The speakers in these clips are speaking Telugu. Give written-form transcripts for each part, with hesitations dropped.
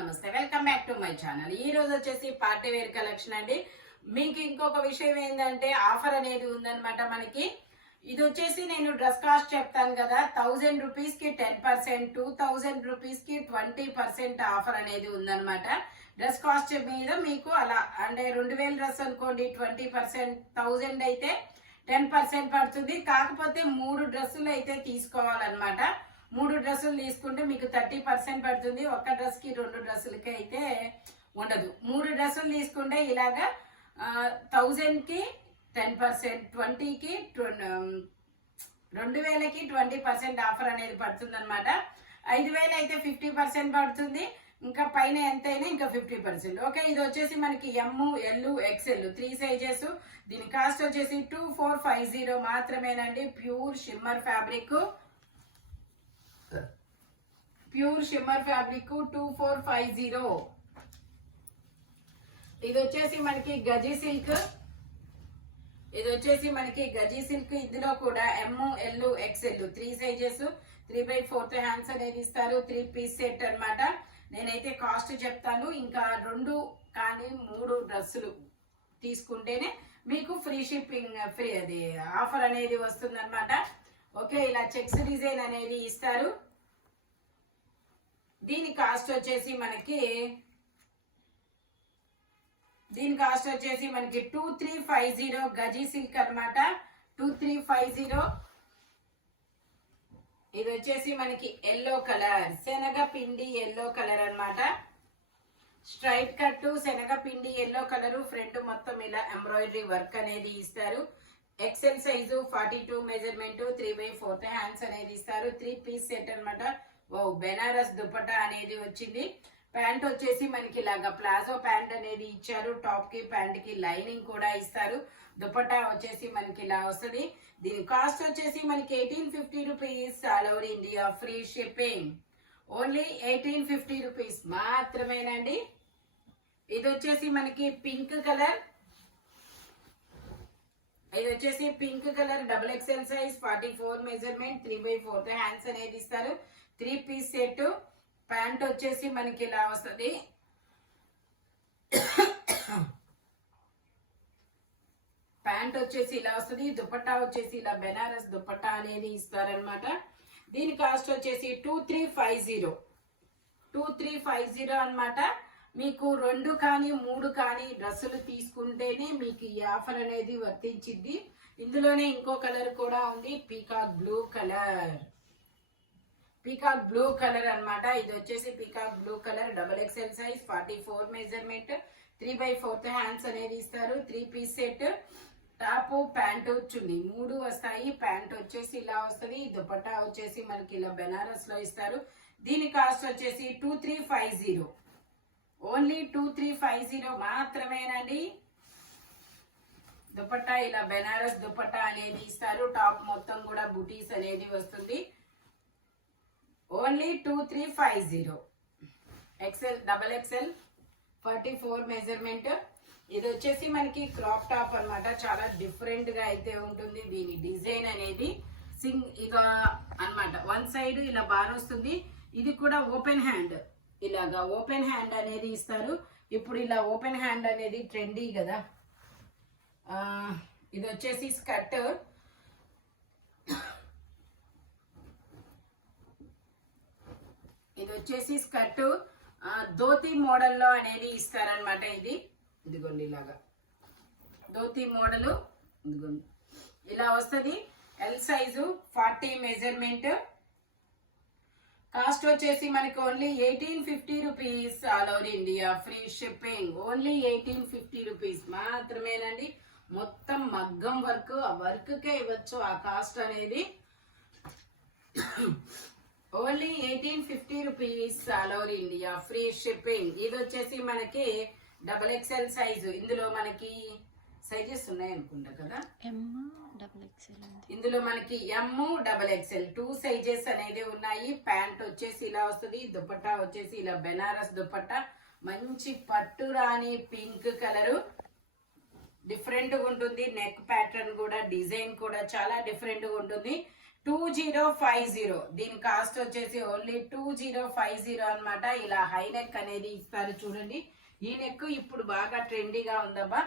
నమస్తే, welcome back to my channel. ఈ రోజు వచ్చేసి పార్టీ వేర్ కలెక్షన్ అండి. మీకు ఇంకొక విషయం ఏంటంటే ఆఫర్ అనేది ఉందన్నమాట మనకి. ఇది వచ్చేసి నేను డ్రెస్ కాస్ట్ చెప్తాను కదా, 1000 రూపీస్ కి 10%, 2000 రూపీస్ కి 20% ఆఫర్ అనేది ఉందన్నమాట. డ్రెస్ కాస్ట్ మీద మీకు అలా అంటే 2000 డ్రెస్ అనుకోండి 20%, 1000 అయితే 10% పడుతుంది. కాకపోతే 3 డ్రెస్సులు అయితే తీసుకోవాలన్నమాట. 3 డ్రెస్సులు తీసుకుంటే మీకు 30% పడుతుంది. ఒక్క డ్రెస్ కి 2 డ్రెస్సులకి అయితే ఉండదు. 3 డ్రెస్సులు తీసుకుంటే ఇలాగా 1000 కి 10%, 20 కి 2000కి 20% ఆఫర్ అనేది పడుతుంది అనమాట. 5000 అయితే 50% పడుతుంది. ఇంకా పైన ఎంతైనా ఇంకా 50%. ఓకే, ఇది వచ్చేసి మనకి ఎమ్, ఎల్, ఎక్స్ఎల్ 3 సైజెస్. దీని కాస్ట్ వచ్చేసి 2450 మాత్రమేనండి. Pure shimmer fabric 2450. ఇది వచ్చేసి మనకి గజీ సిల్క్. ఇందులో కూడా M, L, XL 3 sizes, 3/4 hands అనేది ఇస్తారు. 3 పీస్ సెట్ అన్నమాట. నేనైతే కాస్ట్ చెప్తాను. ఇంకా 2 కానీ 3 డ్రెస్సులు తీసుకుంటేనే మీకు ఫ్రీ షిప్పింగ్, ఫ్రీ అది ఆఫర్ అనేది వస్తుంది అనమాట. ఓకే, ఇలా చెక్స్ డిజైన్ అనేది ఇస్తారు. దీని కాస్ట్ వచ్చేసి మనకి 2350 గజీ సిల్క్ అన్నమాట. 2350. ఇది వచ్చేసి మనకి ఎల్లో కలర్, శనగపిండి ఎల్లో కలర్ అన్నమాట. స్ట్రైట్ కట్ శనగపిండి ఎల్లో కలర్. ఫ్రంట్ మొత్తం ఇలా ఎంబ్రాయిడరీ వర్క్ అనేది ఇస్తారు. ఎక్సెల్ సైజు 42 మెజర్మెంట్, 3/4 హ్యాండ్స్ అనేది ఇస్తారు. 3 పీస్ సెట్ అన్నమాట. ఓ బెనారస్ దుపట్టా అనేది వచ్చింది. ప్యాంట్ వచ్చేసి మనకి ఇలాగా ప్లాజో ప్యాంట్ అనేది ఇచ్చారు. టాప్ కి ప్యాంట్ కి లైనింగ్ కూడా ఇస్తారు. దుపట్టా వచ్చేసి మనకి ఇలా వస్తుంది. దీని కాస్ట్ వచ్చేసి మనకి 1850 rupees. All over India free shipping. Only 1850 rupees మాత్రమేనండి. ఇది వచ్చేసి మనకి pink colour. Double XL size, 44 measurement, 3/4 hands అనేది ఇస్తారు. 3 పీస్ సెట్. ప్యాంట్ వచ్చేసి మనకి ఇలా వస్తుంది. దుపట్టా వచ్చేసి ఇలా బెనారస్ దుపట్టా అనేది ఇస్తారనమాట. దీని కాస్ట్ వచ్చేసి 2350 అన్నమాట. మీకు 2 కానీ 3 కానీ డ్రెస్సులు తీసుకుంటేనే మీకు ఈ ఆఫర్ అనేది వర్తించింది. ఇందులోనే ఇంకో కలర్ కూడా ఉంది, పీకాక్ బ్లూ కలర్ అన్నమాట. ఇది వచ్చేసి peacock blue colour, double XL size, 44 measurement, 3/4 hands అనేది ఇస్తారు. 3 పీస్ సెట్. టాప్, ప్యాంట్, చున్నీ 3 వస్తాయి. ప్యాంట్ వచ్చేసి ఇలా వస్తుంది. దుపట్టా వచ్చేసి మనకి ఇలా బెనారస్ లో ఇస్తారు. దీని కాస్ట్ వచ్చేసి 2350. ఓన్లీ 2350 మాత్రమేనండి. దుపట్టా ఇలా బెనారస్ దుపట్టా అనేది ఇస్తారు. టాప్ మొత్తం కూడా బుటీస్ అనేది వస్తుంది. Only 2350. XL, double XL, 44 measurement. ఇది వచ్చేసి మనకి క్రాప్ టాప్ అన్నమాట. చాలా డిఫరెంట్ గా అయితే ఉంటుంది. దీని డిజైన్ అనేది ఇగా అన్నమాట. 1 సైడ్ ఇలా బార్ వస్తుంది. ఇది కూడా ఓపెన్ హ్యాండ్, ఇలాగా ఓపెన్ హ్యాండ్ అనేది ఇస్తారు. ఇప్పుడు ఇలా ఓపెన్ హ్యాండ్ అనేది ట్రెండీ కదా. ఇది వచ్చేసి స్కర్ట్. ధోతి మోడల్లో అనేది ఇస్తారనమాట. ఇదిగోండి ఇలాగా ధోతి మోడల్ ఇదిగోండి ఇలా వస్తుంది. L size, 40 measurement. కాస్ట్ వచ్చేసి మనకి only 1850 rupees. All over India free shipping. Only 1850 rupees మాత్రమేనండి. మొత్తం మగ్గం వర్క్, ఆ వర్క్ కే ఇవ్వచ్చు ఆ కాస్ట్ అనేది. Only 1850 rupees. All over India free shipping. ఇది వచ్చేసి మనకి డబల్ ఎక్స్ఎల్ సైజు. ఇందులో మనకి సైజెస్ ఉన్నాయి అనుకుంటా కదా. ఇందులో మనకి ఎమ్, డబల్ ఎక్స్ఎల్ 2 సైజెస్ అనేది ఉన్నాయి. ప్యాంట్ వచ్చేసి ఇలా వస్తుంది. దుపట్టా వచ్చేసి ఇలా బెనారస్ దుపట్టా. మంచి పట్టు రాణి పింక్ కలరు. డిఫరెంట్ గా ఉంటుంది. నెక్ ప్యాటర్న్ కూడా, డిజైన్ కూడా చాలా డిఫరెంట్ గా ఉంటుంది. 2050. దీని కాస్ట్ వచ్చేసి ఓన్లీ 2050 అన్నమాట. ఇలా హై నెక్ అనేది ఇస్తారు చూడండి. ఈ నెక్ ఇప్పుడు బాగా ట్రెండీగా ఉందబ్బా.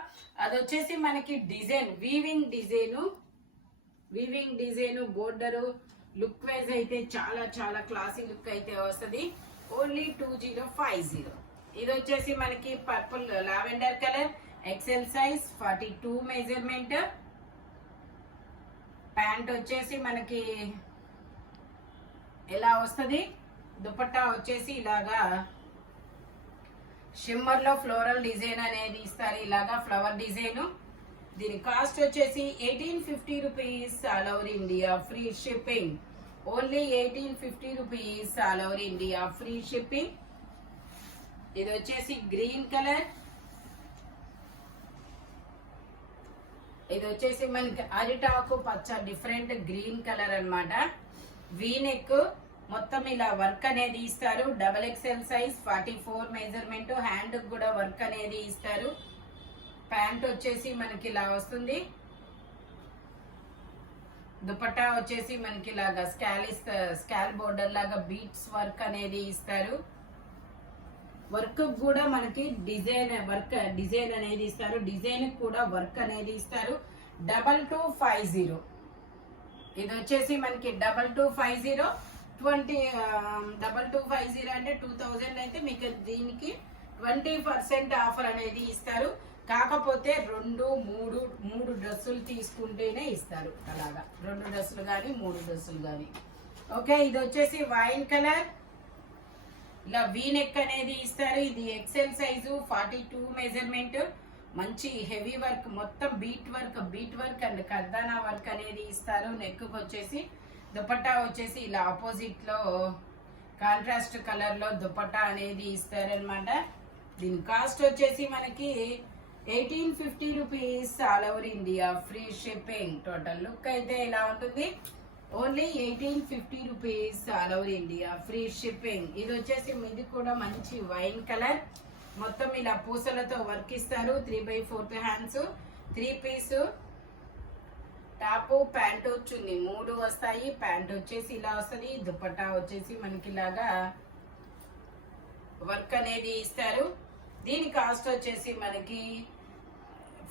అది వచ్చేసి మనకి design weaving design border look wise అయితే చాలా చాలా క్లాసీ లుక్ అయితే వస్తుంది. ఓన్లీ 2050. ఇది వచ్చేసి మనకి purple lavender colour, XL size, 42 measurement. Pant వచ్చేసి మనకి ఎలా వస్తుంది, దుపట్టా వచ్చేసి ఇలాగా షిమ్మర్ లో ఫ్లోరల్ డిజైన్ అనేది ఇస్తారు, ఇలాగా ఫ్లవర్ డిజైన్. దీని కాస్ట్ వచ్చేసి 1850 rupees all over India free shipping. Only 1850 rupees all over India free shipping. ఇది వచ్చేసి గ్రీన్ కలర్. ఇది వచ్చేసి మనకి అరిటాకు పచ్చ డిఫరెంట్ గ్రీన్ కలర్ అన్నమాట. వీ నెక్ మొత్తం ఇలా వర్క్ అనేది ఇస్తారు. Double XL size, 44 measurement. Hand కూడా వర్క్ అనేది ఇస్తారు. ప్యాంట్ వచ్చేసి మనకి ఇలా వస్తుంది. దుపట్టా వచ్చేసి మనకి ఇలాగా స్కాల్ బోర్డర్ లాగా బీట్స్ వర్క్ అనేది ఇస్తారు. వర్క్ కూడా మనకి డిజైన్ అనేది ఇస్తారు. డిజైన్ కూడా వర్క్ అనేది ఇస్తారు. 2250. ఇది వచ్చేసి మనకి 2250. 2250 అంటే 2000 అయితే మీకు దీనికి 20% ఆఫర్ అనేది ఇస్తారు. కాకపోతే మూడు డ్రెస్సులు తీసుకుంటేనే ఇస్తారు. అలాగా 2 డ్రెస్సులు కానీ 3 డ్రెస్సులు కానీ. ఓకే, ఇది వచ్చేసి వైన్ కలర్. ఇలా వీ నెక్ అనేది ఇస్తారు. ఇది ఎక్సెల్ సైజు, 42 మెజర్మెంట్. మంచి హెవీ వర్క్, మొత్తం బీట్ వర్క్ అండ్ కర్దానా వర్క్ అనేది ఇస్తారు. నెక్ వచ్చేసి దుపట్టా వచ్చేసి ఇలా ఆపోజిట్ లో కాంట్రాస్ట్ కలర్ లో దుపట్టా అనేది ఇస్తారనమాట. దీని కాస్ట్ వచ్చేసి మనకి 1850 rupees all over India free shipping. Total look అయితే ఇలా ఉంటుంది. Only 1850 rupees all over India free shipping. ఇది వచ్చేసి ఇది కూడా మంచి వైన్ కలర్. మొత్తం ఇలా పూసలతో వర్క్ ఇస్తారు. 3/4 హ్యాండ్స్, 3 పీస్ టాపు, ప్యాంటు, చున్నీ 3 వస్తాయి. ప్యాంట్ వచ్చేసి ఇలా వస్తుంది. దుపట్టా వచ్చేసి మనకి ఇలాగా వర్క్ అనేది ఇస్తారు. దీని కాస్ట్ వచ్చేసి మనకి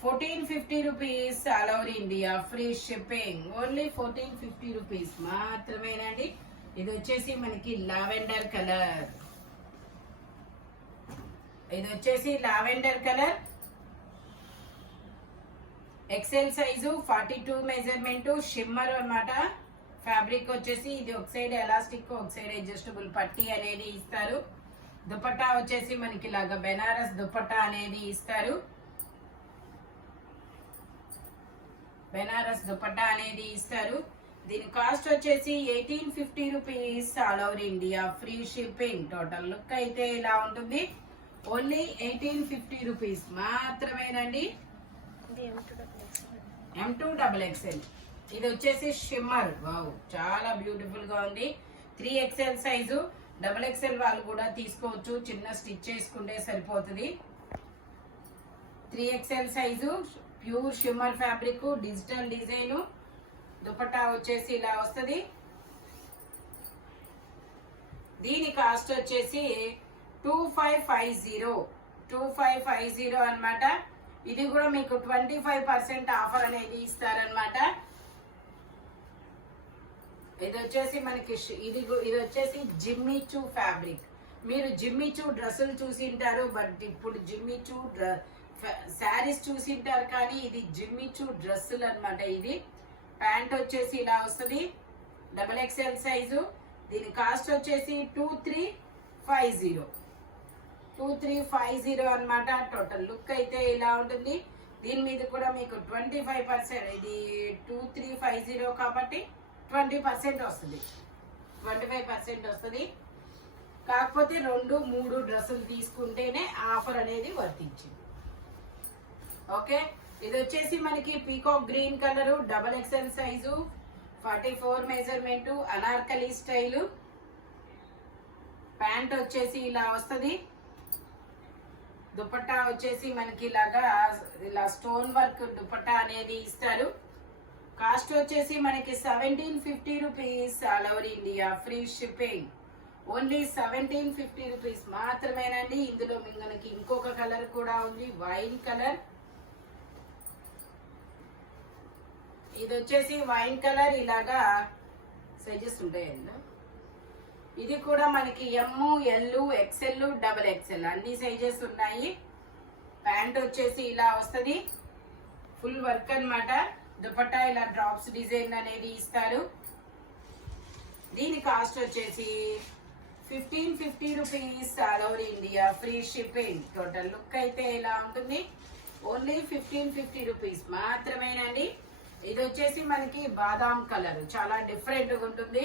1450 rupees all over India free shipping. Only 1450 rupees మాత్రమేనండి. ఇది వచ్చేసి మనకి lavender colour. XL size, 42 measurement. Shimmer అన్నమాట. ఫ్యాబ్రిక్ వచ్చేసి ఇది ఒక సైడ్ ఎలాస్టిక్, ఒక సైడ్ అడ్జస్టబుల్ పట్టీ అనేది ఇస్తారు. దుపట్టా వచ్చేసి మనకి ఇలాగా బెనారస్ దుపట్టా అనేది ఇస్తారు. దీని కాస్ట్ వచ్చేసి 1850 rupees all over India free shipping. Total look అయితే ఇలా ఉంటుంది. ఓన్లీ 1850 రూపీస్ మాత్రమేనండి. M2XXL. ఇది వచ్చేసి షిమ్మర్. వావ్, చాలా బ్యూటిఫుల్ గా ఉంది. 3XL size. XXL వాళ్ళు కూడా తీసుకోవచ్చు. చిన్న స్టిచ్ చేసుకుంటే సరిపోతుంది. 3XL size, pure shimmer fabric, digital design. Dupatta వచ్చేసి ఇలా వస్తుంది. దీని కాస్ట్ వచ్చేసి 2550 అన్నమాట. ఇది కూడా మీకు 25% ఆఫర్ అనేది ఇస్తారనమాట. ఇది వచ్చేసి మనకి ఇది వచ్చేసి జిమ్మిచూ ఫ్యాబ్రిక్. మీరు జిమ్మిచూ డ్రెస్సులు చూసింటారు, బట్ ఇప్పుడు జిమ్మిచూ శారీస్ చూసింటారు, కానీ ఇది జిమ్మిచూ డ్రెస్సులు అన్నమాట. ఇది ప్యాంట్ వచ్చేసి ఇలా వస్తుంది. XXL size. దీని కాస్ట్ వచ్చేసి 2350 అన్నమాట. టోటల్ లుక్ అయితే ఇలా ఉంటుంది. దీని మీద కూడా మీకు 25%, ఇది 2350 కాబట్టి 20% వస్తుంది. 25% వస్తుంది. కాకపోతే 2-3 డ్రెస్సులు తీసుకుంటేనే ఆఫర్ అనేది వర్తించింది. ఓకే, ఇది వచ్చేసి మనకి peacock green colour, XXL size, 44 measurement, Anarkali style. Pant వచ్చేసి ఇలా వస్తుంది. దుపట్టా వచ్చేసి మనకి ఇలా స్టోన్ వర్క్ దుపట్టా అనేది ఇస్తారు. కాస్ట్ వచ్చేసి మనకి 1750 rupees, all over India free shipping. Only 1750 rupees మాత్రమేనండి. ఇందులో మనకి ఇంకొక కలర్ కూడా ఉంది, వైన్ కలర్. ఇది వచ్చేసి వైన్ కలర్, ఇలాగా సైజెస్ ఉంటాయండి. ఇది కూడా మనకి M, L, XL, double XL అన్ని సైజెస్ ఉన్నాయి. ప్యాంట్ వచ్చేసి ఇలా వస్తుంది, ఫుల్ వర్క్ అన్నమాట. దుపట్టా ఇలా డ్రాప్స్ డిజైన్ అనేది ఇస్తారు. దీని కాస్ట్ వచ్చేసి 1550 rupees, all over India free shipping. Total look అయితే ఇలా ఉంటుంది. ఓన్లీ 1550 రూపీస్ మాత్రమేనండి. ఇది వచ్చేసి మనకి బాదాం కలర్, చాలా డిఫరెంట్ గా ఉంటుంది.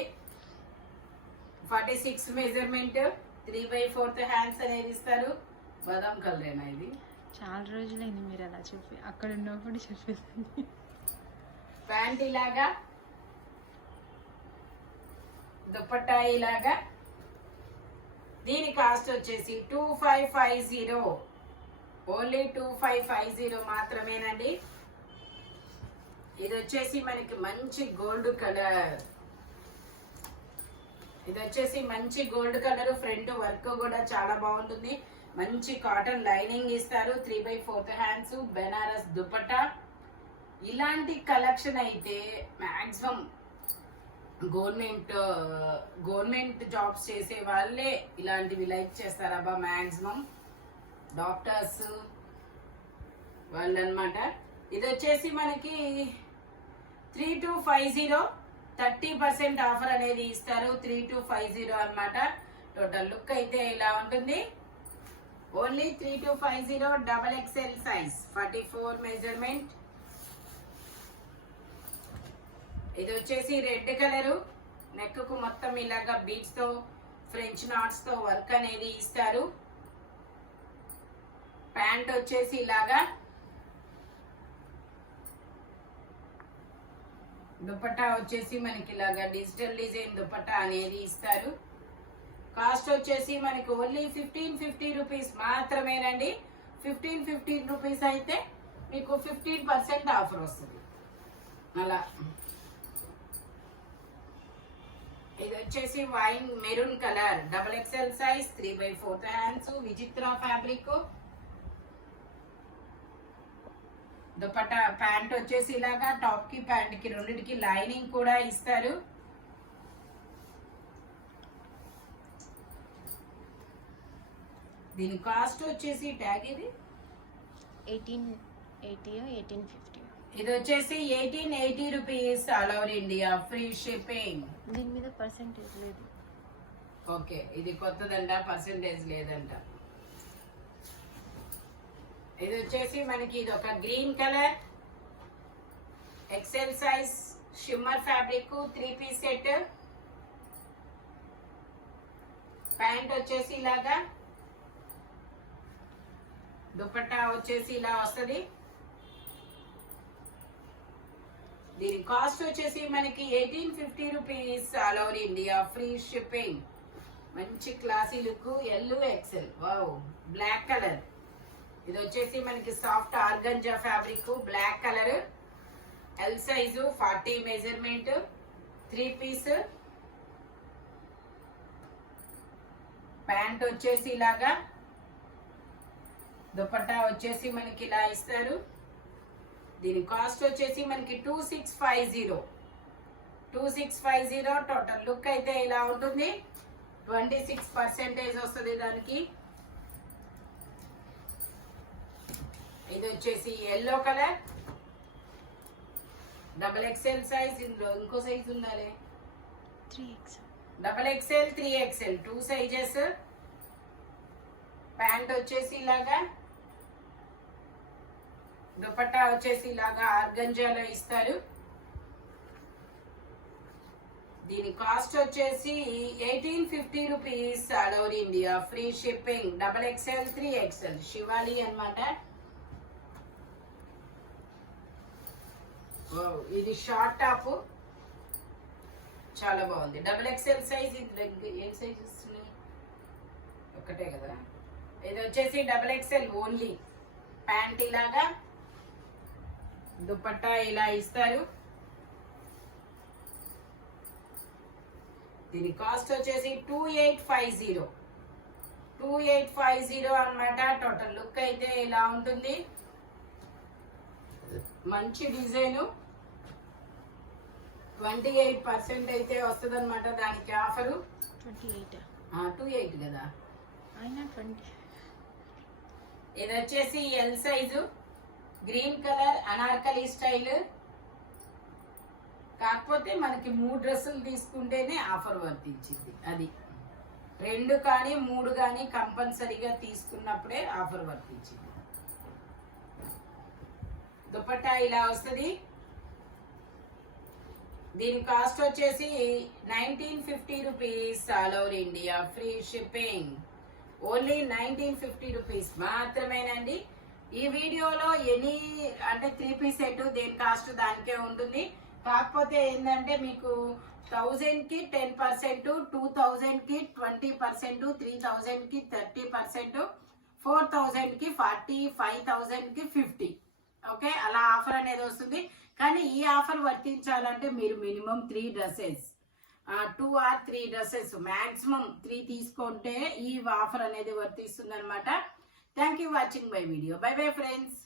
46 మెజర్మెంట్, 3/4 హ్యాండ్స్ అనేది ఇస్తారు. బాదాం కలరేనా ఇది? చాలా రోజులైంది మీరు అలా చెప్పి, అక్కడ ఉన్నప్పుడు చెప్పేసి. ప్యాంట్ ఇలాగా, దుపట్టా ఇలాగా. దీని కాస్ట్ వచ్చేసి 2550, ఓన్లీ 2550 మాత్రమేనండి. ఇది వచ్చేసి మనకి మంచి గోల్డ్ కలర్. ఇది వచ్చేసి మంచి గోల్డ్ కలర్, ఫ్రంట్ వర్క్ కూడా చాలా బాగుంటుంది. మంచి కాటన్ లైనింగ్ ఇస్తారు. 3/4 హ్యాండ్స్, బెనారస్ దుపట్టా. ఇలాంటి కలెక్షన్ అయితే మాక్సిమం గవర్నమెంట్ జాబ్స్ చేసే వాళ్ళే ఇలాంటివి లైక్ చేస్తారబ్బా. మాక్సిమం డాక్టర్స్ వాళ్ళు అనమాట. ఇది వచ్చేసి మనకి 3250, 30% ఆఫర్ అనేది ఇస్తారు. 3250 అన్నమాట. టోటల్ లుక్ అయితే ఇలా ఉంటుంది. Only 3250, double XL size, 44 measurement. ఇది వచ్చేసి రెడ్ కలరు, నెక్ కు మొత్తం ఇలాగా బీడ్స్ తో, ఫ్రెంచ్ నాట్స్ తో వర్క్ అనేది ఇస్తారు. ప్యాంట్ వచ్చేసి ఇలాగా, దుపట్టా వచ్చేసి మనకి ఇలాగా డిజిటల్ డిజైన్ దుపట్టా అనేది ఇస్తారు. కాస్ట్ వచ్చేసి మనకి ఓన్లీ 1550 రూపీస్ మాత్రమేనండి. 1550 రూపీస్ అయితే మీకు 15% ఆఫర్ వస్తుంది. అలా ఇది వచ్చేసి wine maroon colour, double XL size, 3/4 hands, విచిత్ర ఫ్యాబ్రిక్. దుపట్టా ప్యాంట్ వచ్చేసి ఇలాగా, టాప్ కి ప్యాంట్ కి రెండింటికి లైనింగ్ కూడా ఇస్తారు. దీని కాస్ట్ వచ్చేసి ట్యాగ్ ఇది 1880, 1850. ఇది వచ్చేసి 1880 rupees, all over India free shipping. దీని మీద పర్సెంటేజ్ లేదు. ఓకే, ఇది కొత్తదంట, పర్సెంటేజ్ లేదంట. ఇది వచ్చేసి మనకి ఇది ఒక green colour, XL size, shimmer fabric, 3 piece set. Pant వచ్చేసి ఇలాగా, దుపట్టా వచ్చేసి ఇలా వస్తుంది. దీని కాస్ట్ వచ్చేసి మనకి 1850 rupees, all over India free shipping. మంచి classy look, L, XL. Wow, black colour. ఇది వచ్చేసి మనకి soft organza fabric, black colour, L size, 40 measurement, 3 piece. Pant వచ్చేసి ఇలాగా, దుపట్టా వచ్చేసి మనకి ఇలా ఇస్తారు. దీని కాస్ట్ వచ్చేసి మనకి 2650. టోటల్ లుక్ అయితే ఇలా ఉంటుంది. 26% వస్తుంది దానికి. ఇది వచ్చేసి yellow colour, double XL size. ఇందులో ఇంకో సైజ్ ఉండాలి, 3XL. Double XL, 3XL, 2 sizes. Pant వచ్చేసి ఇలాగా, దుపట్టా వచ్చేసి ఇలాగా ఆర్గంజాలో ఇస్తారు. దీని కాస్ట్ వచ్చేసి 1850 rupees, all over India free shipping. Double XL, 3XL, Shivali అన్నమాట. ఇది షార్ట్ టాప్, చాలా బాగుంది. Double XL size. ఇది ఏం సైజ్ ఇస్తున్నాయి? ఒక్కటే కదా. ఇది వచ్చేసి డబల్ ఎక్స్ఎల్ ఓన్లీ. ప్యాంట్ ఇలాగా, దుపట్టా ఇలా ఇస్తారు. దీని కాస్ట్ వచ్చేసి 2850 అన్నమాట. టోటల్ లుక్ అయితే ఇలా ఉంటుంది. మంచి డిజైన్ 28% అయితే వస్తుంది అనమాట దానికి ఆఫరు. 28 కదా, అయినా 20. ఇది వచ్చేసి L size, green colour Anarkali style. కాకపోతే మనకి 3 డ్రెస్సులు తీసుకుంటేనే ఆఫర్ వర్తించింది. అది 2 కానీ 3 కానీ కంపల్సరీగా తీసుకున్నప్పుడే ఆఫర్ వర్తించింది. దుపట్టా ఇలా వస్తుంది. దీని కాస్ట్ వచ్చేసి 1950 rupees. All over India free shipping. Only 1950 rupees మాత్రమేనండి. ఈ వీడియోలో ఎనీ అంటే 3 పీస్ సెట్ దేని కాస్ట్ దానికే ఉంటుంది. కాకపోతే ఏంటంటే మీకు 1000 కి 10%, 2000 కి 20%, 3000 కి 30%, 4000 కి 40, 5000 కి 50. ఓకే, అలా ఆఫర్ అనేది వస్తుంది. కానీ ఈ ఆఫర్ వర్తించాలంటే మీరు minimum 3 dresses, 2 or 3 dresses maximum 3 తీసుకుంటే ఈ ఆఫర్ అనేది వర్తిస్తుంది అనమాట. Thank you watching my video. By bye friends.